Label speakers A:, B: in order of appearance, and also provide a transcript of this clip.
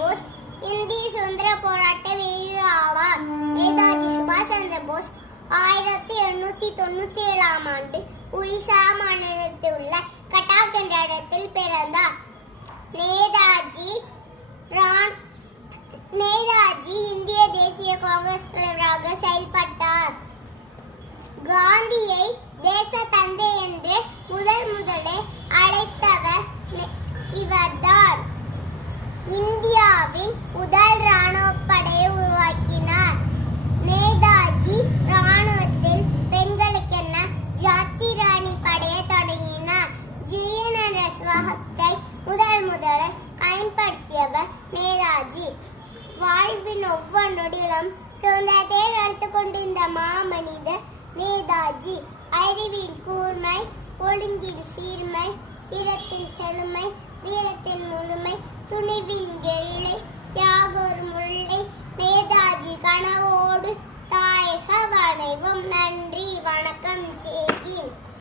A: போஸ். இந்திய சுதந்திர போராட்ட வீரர் ஆவார் நேதாஜி சுபாஷ் சந்திர போஸ் ஆயிரத்தி எண்ணூத்தி தொண்ணூத்தி ஏழாம் ஆண்டு ஒடிசா மாநிலத்தில் உள்ள கட்டாக் என்ற இடத்தில் பிறந்தார். நேதாஜி நேதாஜி இந்திய தேசிய காங்கிரஸ் தலைவராக செயல்பட்டார். காந்தியை தேச தந்தை என்று முதல் முதலே அழைத்தவர் இவர்தான். இந்தியாவின் முதல் ராணுவ படையை உருவாக்கினார். நேதாஜி ராணுவத்தில் பெண்களுக்கென ஜான்சி ராணி படையை தொடங்கினார். ஜிஎன்எஸ் என்ற சுவாகத்தை முதல் முதலில் பயன்படுத்தியவர் நேதாஜி. வாழ்வின் ஒவ்வொரு நொடியிலும் சுதந்திரத்தை நடத்து கொண்டிருந்த மாமனிதர் நேதாஜி. அறிவின் கூர்மை ஒழுங்கின் சீர்மை வீரத்தின் செழுமை வீரத்தின் முழுமை துணிவின் எல்லை